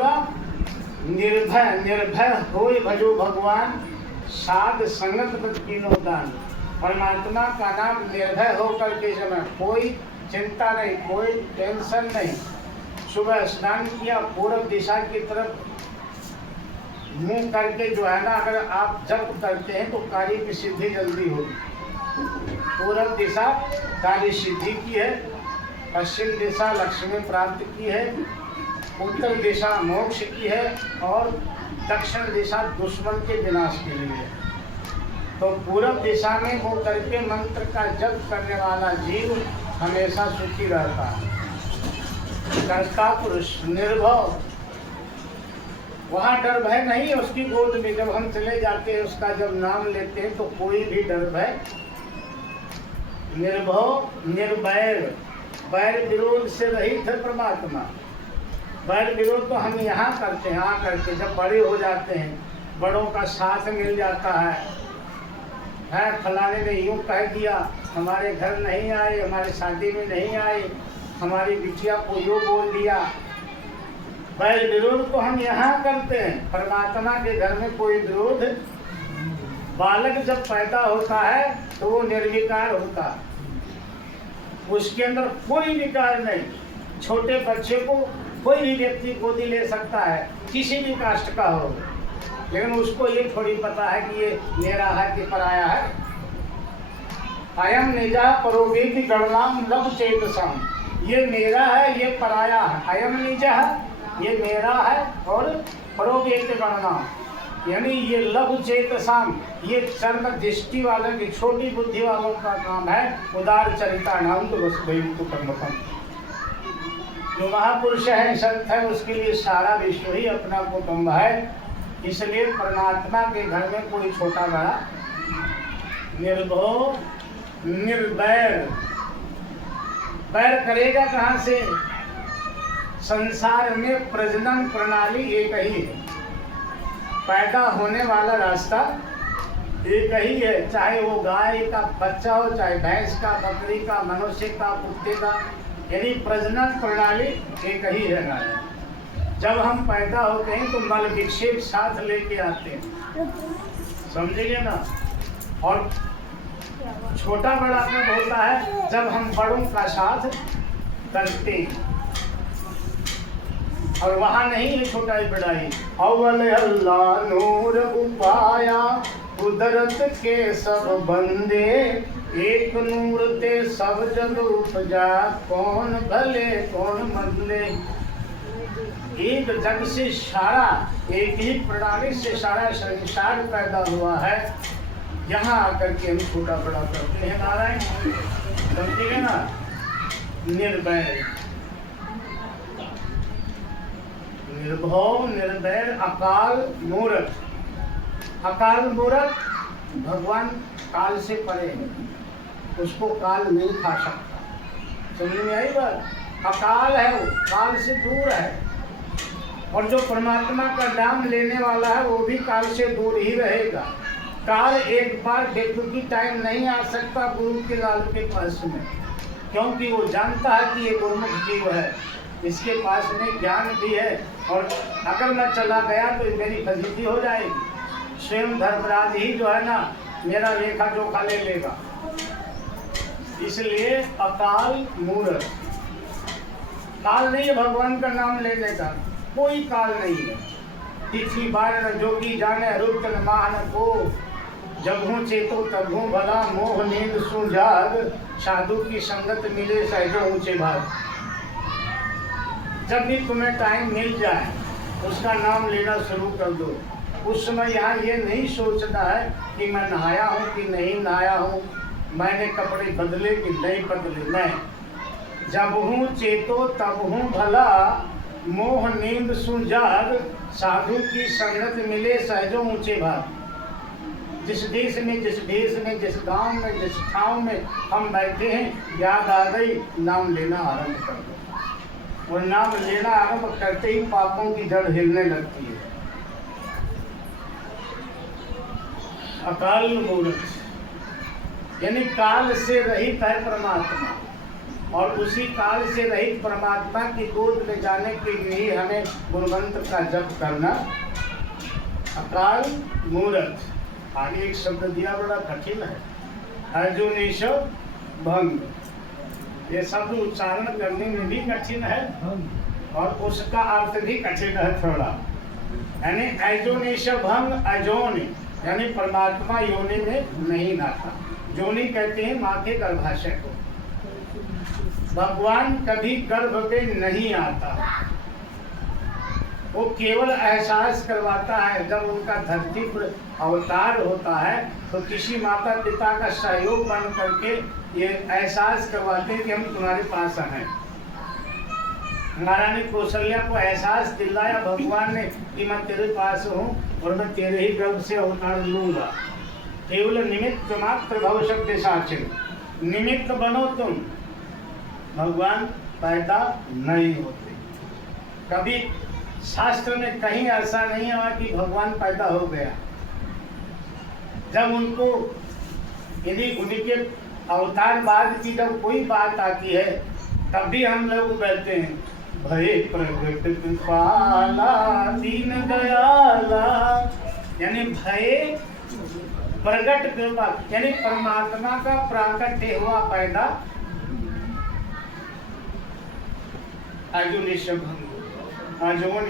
निर्भय निर्भय होय भजो भगवान, साध संगत पद कीनो दान। परमात्मा का नाम निर्भय होकर के समय कोई चिंता नहीं, कोई टेंशन नहीं। सुबह स्नान किया, पूर्व दिशा की तरफ मुंह करके जो है ना, अगर आप जप करते हैं तो कार्य की सिद्धि जल्दी होगी। पूर्व दिशा कार्य सिद्धि की है, पश्चिम दिशा लक्ष्मी प्राप्ति की है, उत्तर दिशा मोक्ष की है और दक्षिण दिशा दुश्मन के विनाश के लिए है। तो पूर्व दिशा में वो करके मंत्र का जप करने वाला जीव हमेशा सुखी रहता है। कर्ता पुरुष निर्भव, वहाँ डर भय नहीं है उसकी गोद में। जब हम चले जाते हैं, उसका जब नाम लेते हैं तो कोई भी डर भय, निर्भव निर्वैर, वैर विरोध से रहित है परमात्मा। वैर विरोध तो हम यहाँ करते हैं, आ करके जब बड़े हो जाते हैं, बड़ों का साथ मिल जाता है फलाने ने यूँ कह दिया, हमारे घर नहीं आए, हमारे शादी में नहीं आए, हमारी बिटिया को यूँ बोल दिया। वैर विरोध तो हम यहाँ करते हैं, परमात्मा के घर में कोई विरोध। बालक जब पैदा होता है तो वो निर्विकार होता है, उसके अंदर कोई विकार नहीं। छोटे बच्चे को कोई भी व्यक्ति गोदी ले सकता है, किसी भी कास्ट का हो, लेकिन उसको ये थोड़ी पता है कि ये मेरा है कि पराया है। अयम निजा परोवेति गणनाम लघु चेतसाम, ये मेरा है, ये पराया है। अयम निजा है, ये मेरा है, और परोवेति गणनाम यानी ये लघु चेतसाम, ये चर्म दृष्टि वालों की, छोटी बुद्धि वालों का काम है। उदार चरिता नाम तो वसुधैव कुटुंबकम, जो महापुरुष है, संत है, उसके लिए सारा विश्व ही अपना कुटुंब है। इसलिए परमात्मा के घर में कोई छोटा बड़ा, निर्भव निर्वैर। वैर करेगा कहाँ से? संसार में प्रजनन प्रणाली एक ही है, पैदा होने वाला रास्ता एक ही है। चाहे वो गाय का बच्चा हो, चाहे भैंस का, बकरी का, मनुष्य का, कुत्ते का, यानी प्रजनन प्रणाली एक ही है। जब हम पैदा होते हैं तो मल विक्षेप साथ लेके आते हैं, समझिए ना। और छोटा बड़ा कब होता है? जब हम बड़ों का साथ करते हैं। और वहाँ नहीं है छोटा बड़ाई। अव्वल अल्लाह नूर उपाया, कुदरत के सब बंदे, एक नूर ते सब जग उपजा, कौन भले कौन मंदे। एक जग से सारा, एक ही प्रणाली से सारा संसार पैदा हुआ है। यहाँ आकर के हम छोटा बड़ा करते हैं नारायण, समझिए ना। निर्वैर, निर्भव निर्वैर, अकाल मूर्ख। अकाल मूर्ख भगवान काल से परे है, उसको काल नहीं खा सकता। समझ में आई बात? अकाल है, वो काल से दूर है। और जो परमात्मा का नाम लेने वाला है वो भी काल से दूर ही रहेगा। काल एक बार बेतुकी टाइम नहीं आ सकता गुरु के लाल के पास में, क्योंकि वो जानता है कि ये गुरुमुख जीव है, इसके पास में ज्ञान भी है, और अगर मैं चला गया तो मेरी फजीती हो जाएगी। स्वयं धर्मराज ही जो है ना मेरा लेखा जोखा ले लेगा। इसलिए अकाल मूर्ख, काल नहीं है भगवान का नाम लेने का, कोई काल नहीं है। तिथि बार न जोगी जाने, रुद्र न मान को, जब चेतो तब भला, मोह नींद सुजाग, साधु की संगत मिले सहजो ऊंचे भाग। जब भी तुम्हें टाइम मिल जाए उसका नाम लेना शुरू कर दो। उस समय यहाँ ये नहीं सोचना है कि मैं नहाया हूँ कि नहीं नहाया हूँ, मैंने कपड़े बदले कि नहीं बदले। मैं जब हूँ चेतो तब हूँ भला, मोह नींद सुजाग, साधु की संगत मिले सहजो ऊंचे भाग। जिस देश में, जिस भेष में, जिस गांव में, जिस ठाव में हम बैठे हैं, याद आ गई, नाम लेना आरंभ कर दो। और नाम लेना आरंभ करते ही पापों की जड़ हिलने लगती है। अकाल मूर्ख यानी काल से रहित है परमात्मा। और उसी काल से रहित परमात्मा की गोद में जाने के लिए हमें गुणवंत का जप करना। अकाल मूर्त, आगे एक शब्द दिया बड़ा कठिन है, अर्जुनेश भंग। ये शब्द उच्चारण करने में भी कठिन है और उसका अर्थ भी कठिन है थोड़ा। यानी अजोनिश भंग, अजोन यानी परमात्मा योनि में नहीं आता। जोनि कहते हैं माँ के गर्भाशय को। भगवान कभी गर्भ पे नहीं आता, वो केवल एहसास करवाता है। जब उनका धरती पर अवतार होता है तो किसी माता पिता का सहयोग बन करके ये एहसास करवाते हैं कि हम तुम्हारे पास हैं। महारानी कौशल्या को एहसास दिलाया भगवान ने कि मैं तेरे पास हूँ और मैं तेरे ही गर्भ से अवतार लूंगा। केवल निमित्त मात्र भव शब्द साचिन, निमित्त बनो तुम, भगवान पैदा नहीं होते। कभी शास्त्र में कहीं ऐसा नहीं हुआ कि भगवान पैदा हो गया। जब उनको यदि उनके अवतार बाद की जब कोई बात आती है तब भी हम लोग कहते हैं भय प्रगट कृपाला दीन दयाला, यानी भय प्रगट कृपा यानी परमात्मा का प्राकट्य हुआ पैदा। अजोनी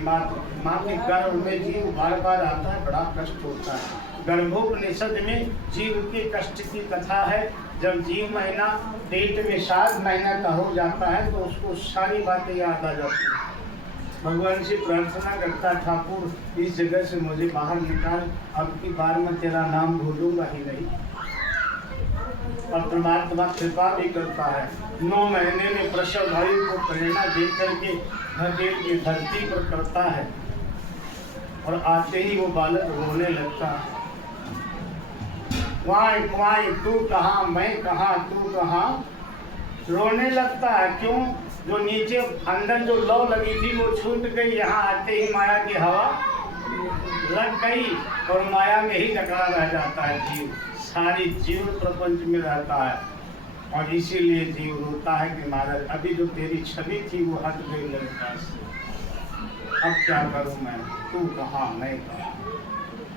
माँ के गर्भ में जीव बार बार आता है, बड़ा कष्ट होता है। गर्भोपनिषद में जीव के कष्ट की कथा है। जब जीव महीना पेट में 7 महीना का हो जाता है तो उसको सारी बातें याद आ जाती हैं। भगवान से प्रार्थना करता, ठाकुर इस जगह से मुझे बाहर निकाल, अब की बार मैं तेरा नाम भूलूंगा ही नहीं। और परमात्मा कृपा भी करता है। 9 महीने में प्रसव भाई को प्रेरणा दे करके धरती पर करता है और आते ही वो बालक रोने लगता है। वाई वाई तू कहाँ, मैं कहाँ, तू कहाँ, रोने लगता है। क्यों? जो नीचे अंदर जो लौ लगी थी वो छूट गई, यहाँ आते ही माया की हवा लग गई और माया में ही जकड़ा रह जाता है जीव। सारी जीव प्रपंच में रहता है और इसीलिए जीव रोता है कि महाराज अभी जो तेरी छवि थी वो हट गई मेरे पास से, अब क्या करूं मैं, तू कहाँ, मैं कहाँ।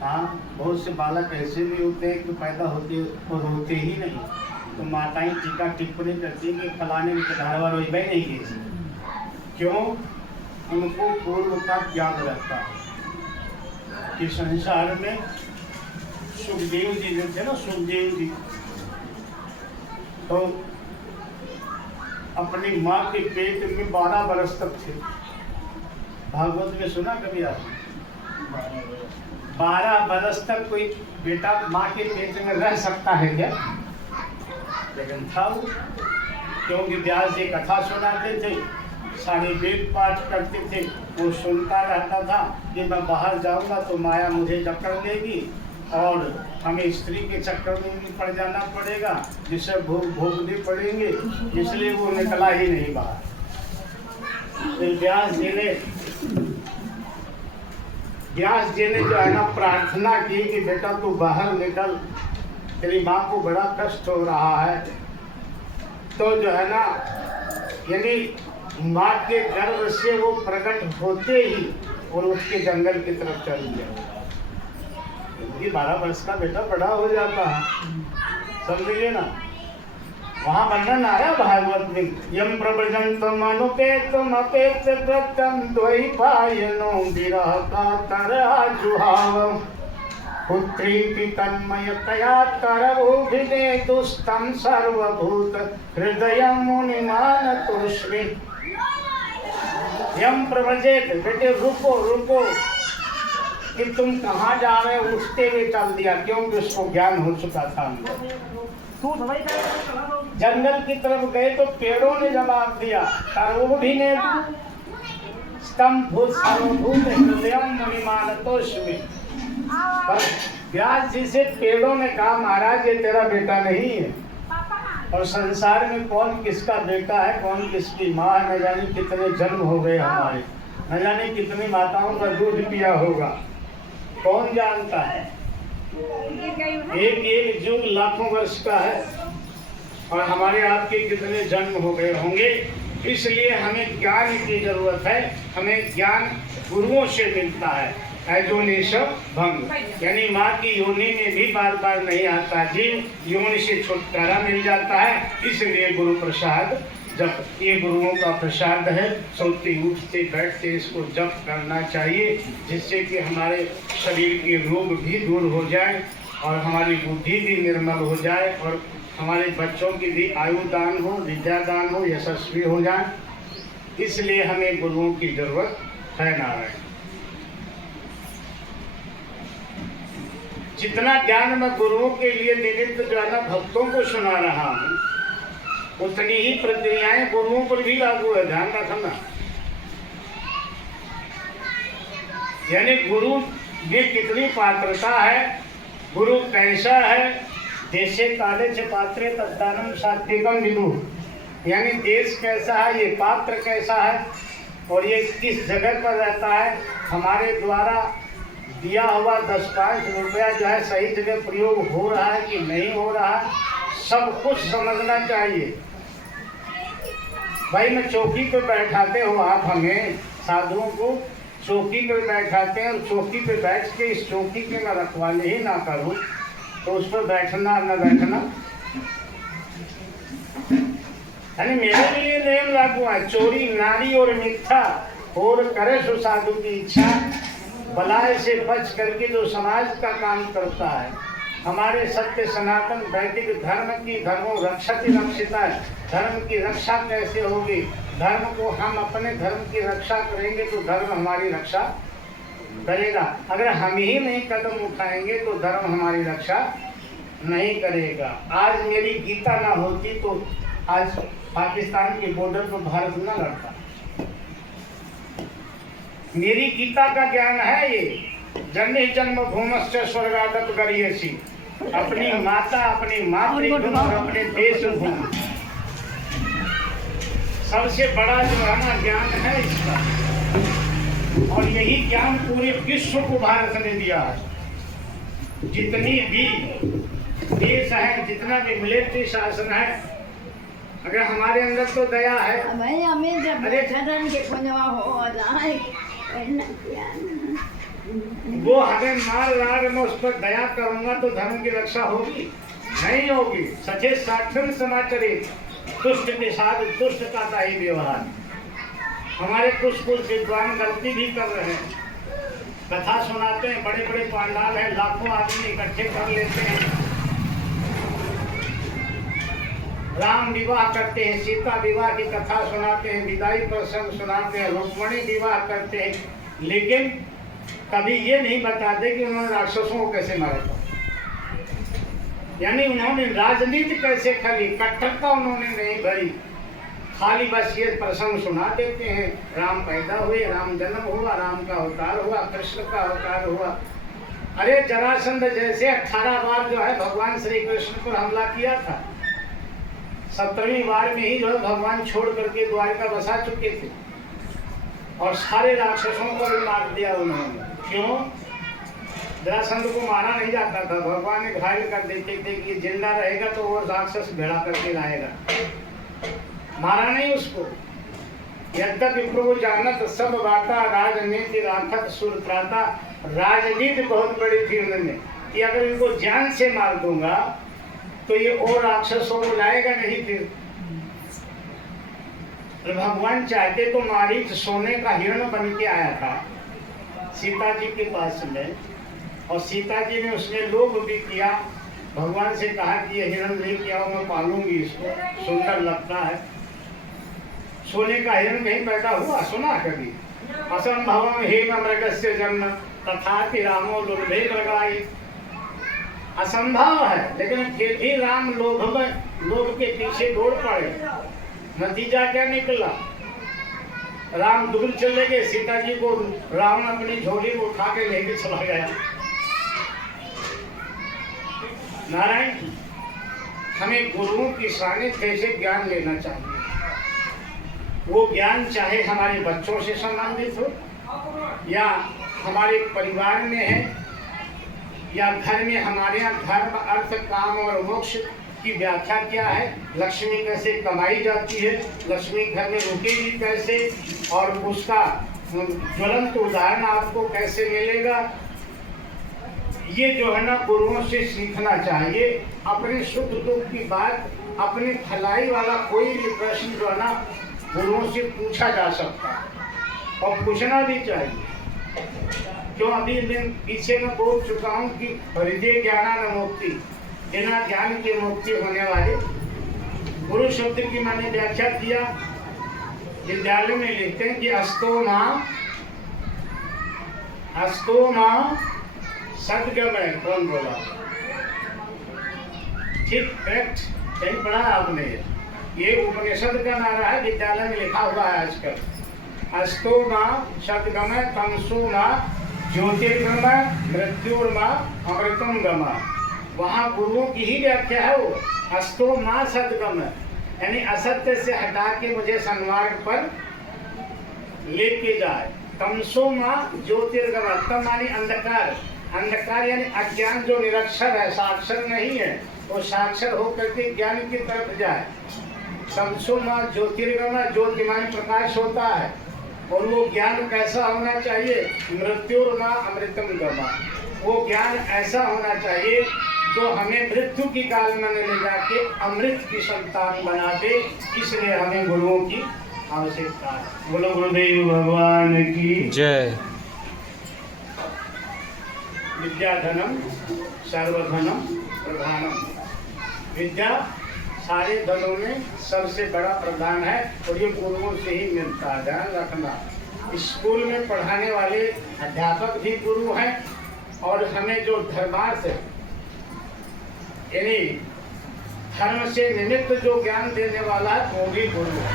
हाँ, बहुत से बालक ऐसे भी होते हैं कि पैदा होते और रोते ही नहीं, तो माताएं टीका टिप्पणी करती है कि फलाने के धारवा रोई भाई नहीं गई। क्यों? उनको पूर्व का ज्ञान रहता है कि संसार में सुखदेव जी जो थे ना, सुखदेव जी तो अपनी माँ के पेट में 12 बरस तक थे। भागवत में सुना कभी आपने? 12 बरस तक कोई बेटा माँ के पेट में रह सकता है क्या? लेकिन था वो, क्योंकि व्यास जी कथा सुनाते थे, सारे वेद पाठ करते थे। वो सुनता रहता था कि मैं बाहर जाऊंगा तो माया मुझे जकड़ लेगी और हमें स्त्री के चक्कर में भी पड़ जाना पड़ेगा, जिससे भोगने पड़ेंगे, इसलिए वो निकला ही नहीं बाहर। तो व्यास जी ने जो है ना प्रार्थना की कि बेटा तू बाहर निकल, तेरी माँ को बड़ा कष्ट हो रहा है। तो जो है ना यानी माँ के गर्भ से वो प्रकट होते ही और उसके जंगल की तरफ चल गया। 12 वर्ष का बेटा बड़ा हो जाता है, समझिए ना। वहाँ वर्णन आया भागवत में, यम प्रव्रजन्तम अनुपेतम अपेत कृतं द्वैपायनो विरह कातर जुहाव पुत्रीति तन्मयतया करवोभिने दुस्तं सर्वभूत हृदयं मुनिमान तुष्मि। यम प्रव्रजेत, बेटे रुको रुको, कि तुम कहाँ जा रहे हो, उठते हुए चल दिया, क्योंकि उसको ज्ञान हो चुका था। जंगल की तरफ गए तो पेड़ों ने जवाब दिया, तरवोभी ने स्तंभ सर्वभूत हृदयं मुनिमानतोष्मि। पर व्यास जी से पेड़ों ने कहा, महाराज ये तेरा बेटा नहीं है, और संसार में कौन किसका बेटा है, कौन किसकी माँ है, न जाने कितने जन्म हो गए हमारे, न जाने कितनी माताओं का दूध पिया होगा, कौन जानता है। एक एक युग लाखों वर्ष का है और हमारे आपके कितने जन्म हो गए होंगे। इसलिए हमें ज्ञान की जरूरत है। हमें ज्ञान गुरुओं से मिलता है। ऐजोनिश भंग, यानी माँ की योनि में भी बार बार नहीं आता जीव, योनि से छुटकारा मिल जाता है। इसलिए गुरु प्रसाद जप, ये गुरुओं का प्रसाद है। सोते उठते बैठते इसको जप करना चाहिए, जिससे कि हमारे शरीर के रोग भी दूर हो जाए और हमारी बुद्धि भी निर्मल हो जाए और हमारे बच्चों की भी आयु दान हो, विद्या दान हो, यशस्वी हो जाए। इसलिए हमें गुरुओं की जरूरत है। नारायण, जितना ज्ञान मैं गुरुओं के लिए निमित्त जो है ना भक्तों को सुना रहा हूँ, उतनी ही प्रक्रियाएं गुरुओं पर भी लागू है। ध्यान रखना, यानी गुरु में कितनी पात्रता है, गुरु कैसा है। देशे काले च पात्रे तद्दानम सात्विकम विदु, यानी देश कैसा है, ये पात्र कैसा है और ये किस जगह पर रहता है। हमारे द्वारा दिया हुआ 10-5 रुपया जो है सही जगह प्रयोग हो रहा है कि नहीं हो रहा है, सब कुछ समझना चाहिए। भाई मैं चौकी पे बैठाते हो आप, हमें साधुओं को चौकी पे बैठाते हैं और चौकी पे बैठ के इस चौकी के मैं रखवाले ही ना करूं तो उस पर बैठना न बैठना, यानी मेरे लिए नियम लागू है। चोरी नारी और मिथ्या और करे सो साधु की इच्छा, बलाय से बच करके जो समाज का काम करता है। हमारे सत्य सनातन वैदिक धर्म की धर्मो रक्षति रक्षिता है। धर्म की रक्षा कैसे होगी? धर्म को हम अपने धर्म की रक्षा करेंगे तो धर्म हमारी रक्षा करेगा। अगर हम ही नहीं कदम उठाएंगे तो धर्म हमारी रक्षा नहीं करेगा। आज मेरी गीता ना होती तो आज पाकिस्तान के बॉर्डर पर भारत न लड़ता। मेरी गीता का ज्ञान है ये। जन्मे जन्म भूमश्च स्वर्गादप गरीयसी, अपनी माता अपनी मातृभूमि और अपने देश भूमि, सबसे बड़ा जो हमारा ज्ञान है इसका, और यही ज्ञान पूरे विश्व को भारत ने दिया है। जितनी भी देश है, जितना भी मिलिट्री शासन है, अगर हमारे अंदर तो दया है। हमें जब वो हमें मार लाड़ में उस पर दया करूंगा तो धर्म की रक्षा होगी? नहीं होगी। सचे साक्षर समाचरित दुष्ट के साथ दुष्ट का ही व्यवहार। हमारे कुछ विद्वान गलती भी कर रहे हैं। कथा सुनाते हैं, बड़े बड़े पंडाल हैं, लाखों आदमी इकट्ठे कर लेते हैं, राम विवाह करते हैं, सीता विवाह की कथा सुनाते हैं, विदाई प्रसंग सुनाते हैं, रुक्मणी विवाह करते हैं, लेकिन कभी ये नहीं बताते कि उन्होंने राक्षसों को कैसे मारा था, यानी उन्होंने राजनीति कैसे खली, कट्टरता उन्होंने नहीं भरी। खाली बस ये प्रसंग सुना देते हैं, राम पैदा हुए, राम जन्म हुआ, राम का अवतार हुआ, कृष्ण का अवतार हुआ। अरे जरासंध जैसे 18 बार जो है भगवान श्री कृष्ण पर हमला किया था, 17वीं बार में ही जो है भगवान छोड़ करके द्वारका बसा चुके थे और सारे राक्षसों को भी मार दिया उन्होंने। क्यों? जरासंध को मारा नहीं जाता था, भगवान ने घायल कर देते थे कि जिंदा रहेगा तो वो राक्षस भेड़ा करके लाएगा, मारा नहीं उसको। यद्यपि प्रभु जानत सब बाता, राजनीति राखत सुरत्राता। राजनीति बहुत बड़ी थी उन्होंने कि अगर इनको जान से मार दूंगा तो ये और राक्षसों को लाएगा नहीं। फिर भगवान चाहते तो मारीच सोने का हिरण बन के आया था सीता जी के पास में, और सीता जी ने उसने लोभ भी किया। भगवान से कहा कि ये हिरण लेके आओ, मैं पालूंगी इसको, सुंदर लगता है। सोने का हिरण नहीं पैदा हुआ, सुना कभी? असंभवम हेम मृगस्य जन्म तथापि रामो लुब्धे मृगाई। असंभव है, लेकिन फिर भी राम लोभ के पीछे दौड़ पड़े। नतीजा क्या निकला? राम दूर चले गए, सीता जी को रावण अपनी झोली में उठा के लेके चला गया। नारायण, हमें गुरुओं की सानिध्य से ज्ञान लेना चाहिए। वो ज्ञान चाहे हमारे बच्चों से संबंधित हो, या हमारे परिवार में है, या घर में हमारे यहाँ धर्म अर्थ काम और मोक्ष की व्याख्या क्या है, लक्ष्मी कैसे कमाई जाती है, लक्ष्मी घर में रुकेगी कैसे, और उसका ज्वलंत उदाहरण आपको कैसे मिलेगा। ये जो है ना गुरुओं से सीखना चाहिए। अपने सुख दुख की बात, अपनी भलाई वाला कोई भी प्रश्न जो है ना गुरुओं से पूछा जा सकता है और पूछना भी चाहिए। क्यों, अभी मैं पीछे में बोल चुका हूँ कि हृदय ज्ञानानुमुक्ति, बिना ज्ञान की मुक्ति होने वाले गुरु शब्द की मैंने व्याख्या किया। विद्यालय में लिखते हैं कि अस्तो माँ सद्गमय। कौन बोला? ठीक, करेक्ट, सही पढ़ा आपने। ये उपनिषद का नारा है, विद्यालय में लिखा हुआ है आजकल। अस्तो माँ सद्गमय, तमसो माँ ज्योतिर्गमय, मृत्युर्मा अमृतम गमा। वहाँ गुरुओं की ही व्याख्या है वो। अस्तो माँ सद्गमय, यानी असत्य से हटा के मुझे सन्मार्ग पर लेके जाए। तमसो माँ ज्योतिर्गमय, तम मानी अंधकार, अंधकार यानी अज्ञान जो निरक्षर है, साक्षर नहीं है, वो साक्षर होकर के ज्ञान की तरफ जाए। तमसो माँ ज्योतिर्गमय, ज्योति मानी प्रकाश होता है, और वो ज्ञान कैसा होना चाहिए? मृत्युर्मा अमृतम गमा, वो ज्ञान ऐसा होना चाहिए जो हमें मृत्यु की काल में ले जाके अमृत की संतान बना दे। इसलिए हमें गुरुओं की आवश्यकता है। बोलो गुरुदेव भगवान की जय। विद्याधनम सर्वधनम प्रधानम। विद्या सारे धनों में सबसे बड़ा प्रधान है, और ये गुरुओं से ही मिलता है। ध्यान रखना, स्कूल में पढ़ाने वाले अध्यापक भी गुरु हैं, और हमें जो धर्मार्थ यानी धर्म से निमित्त जो ज्ञान देने वाला है वो भी गुरु है।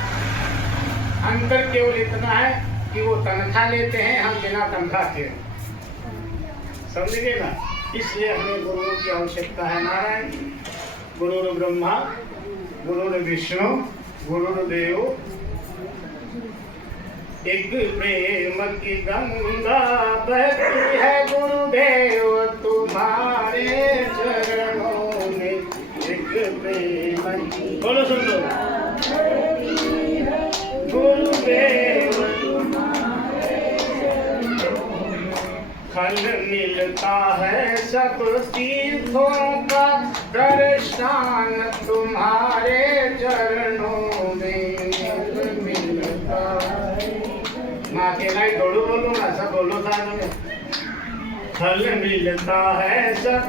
अंतर केवल इतना है कि वो तनख्वाह लेते हैं, हम बिना तनख्वाह के। समझ गए ना? इसलिए हमें गुरुओं की आवश्यकता है। नारायण गुरु ब्रह्मा गुरु विष्णु गुरुदेव, एक प्रेम की गंगा बहती है गुरुदेव तुम्हारे चरणों में, एक प्रेम। बोलो सुन लो, गुरुदेव फल मिलता है सब तीर्थों का, दर्शन तुम्हारे चरणों में मिलता है। माँ के नहीं दौड़ो, बोलो ना, सब बोलो साथ में। फल मिलता है सब